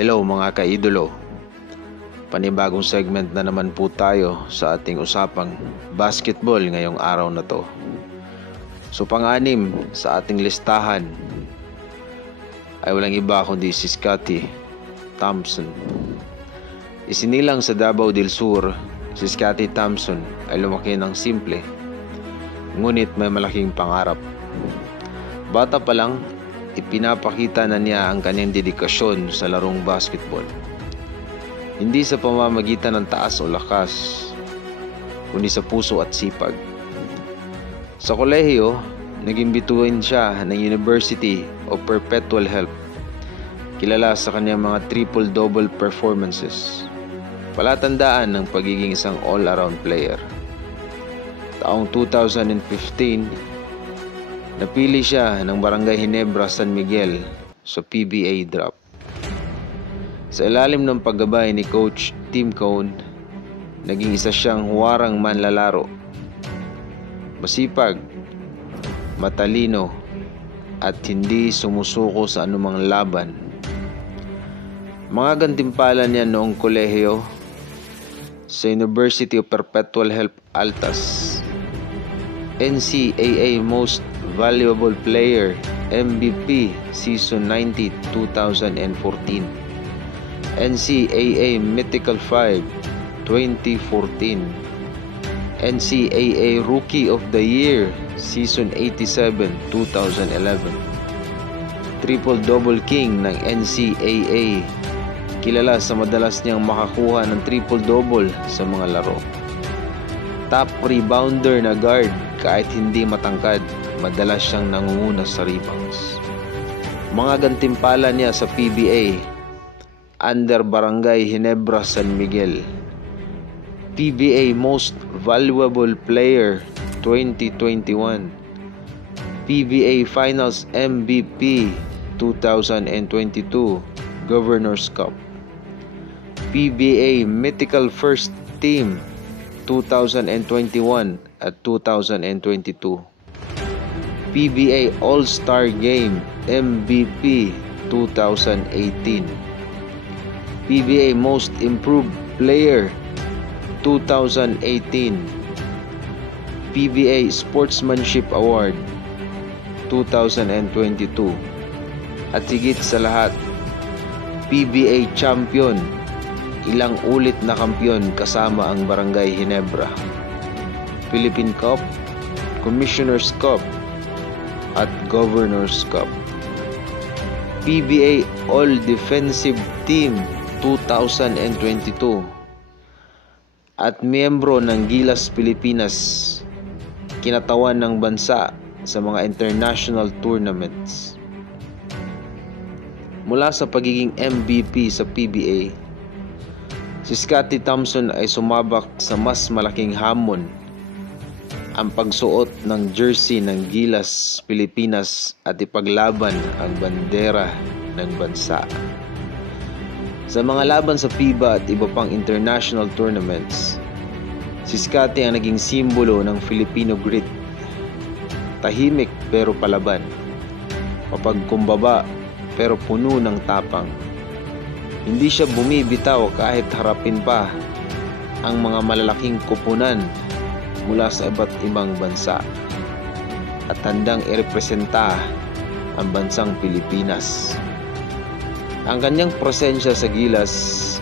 Hello mga kaidolo, panibagong segment na naman po tayo sa ating usapang basketball ngayong araw na to. So pang-anim sa ating listahan ay walang iba kundi si Scottie Thompson. Isinilang sa Davao del Sur, si Scottie Thompson ay lumaki ng simple, ngunit may malaking pangarap. Bata pa lang, ipinapakita na niya ang kanyang dedikasyon sa larong basketball. Hindi sa pamamagitan ng taas o lakas, kundi sa puso at sipag. Sa kolehiyo, naging bituin siya ng University of Perpetual Help, kilala sa kanyang mga triple-double performances, palatandaan ng pagiging isang all-around player. Taong 2015, napili siya ng Barangay Ginebra, San Miguel sa PBA draft. Sa ilalim ng paggabay ni Coach Tim Cone, naging isa siyang huwarang manlalaro. Masipag, matalino, at hindi sumusuko sa anumang laban. Mga gantimpala niya noong kolehiyo sa University of Perpetual Help Altas, NCAA Most Valuable Player MVP Season 90-2014, NCAA Mythical 5 2014, NCAA Rookie of the Year Season 87-2011, Triple-Double King ng NCAA, kilala sa madalas niyang makakuha ng triple-double sa mga laro. Top rebounder na guard kahit hindi matangkad, madalas siyang nangunguna sa rebounds. Mga gantimpala niya sa PBA, under Barangay Ginebra, San Miguel, PBA Most Valuable Player 2021, PBA Finals MVP 2022 Governor's Cup, PBA Mythical First Team 2021 at 2022, PBA All-Star Game MVP 2018, PBA Most Improved Player 2018, PBA Sportsmanship Award 2022, at higit sa lahat, PBA Champion, ilang ulit na kampiyon kasama ang Barangay Ginebra, Philippine Cup, Commissioner's Cup, at Governor's Cup, PBA All Defensive Team 2022, at miyembro ng Gilas Pilipinas, kinatawan ng bansa sa mga international tournaments. Mula sa pagiging MVP sa PBA, si Scottie Thompson ay sumabak sa mas malaking hamon, ang pagsuot ng jersey ng Gilas Pilipinas at ipaglaban ang bandera ng bansa. Sa mga laban sa FIBA at iba pang international tournaments, si Scottie ang naging simbolo ng Filipino grit. Tahimik pero palaban, mapagkumbaba pero puno ng tapang. Hindi siya bumibitaw kahit harapin pa ang mga malalaking kupunan mula sa iba't ibang bansa, at handang irepresenta ang bansang Pilipinas. Ang kanyang presensya sa Gilas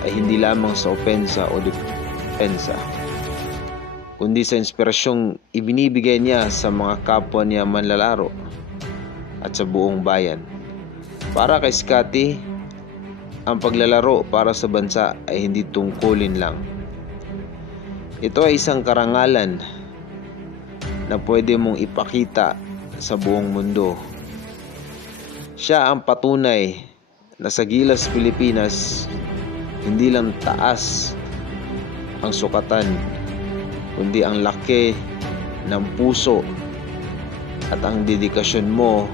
ay hindi lamang sa opensa o depensa, kundi sa inspirasyong ibinibigay niya sa mga kapwa niya manlalaro at sa buong bayan. Para kay Scottie, ang paglalaro para sa bansa ay hindi tungkulin lang. Ito ay isang karangalan na pwede mong ipakita sa buong mundo. Siya ang patunay na sa Gilas Pilipinas, hindi lang taas ang sukatan, kundi ang laki ng puso at ang dedikasyon mo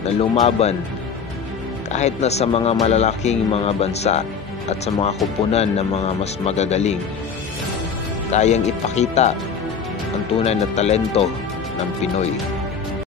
na lumaban kahit na sa mga malalaking mga bansa at sa mga kupunan ng mga mas magagaling. Kayang ipakita ang tunay na talento ng Pinoy.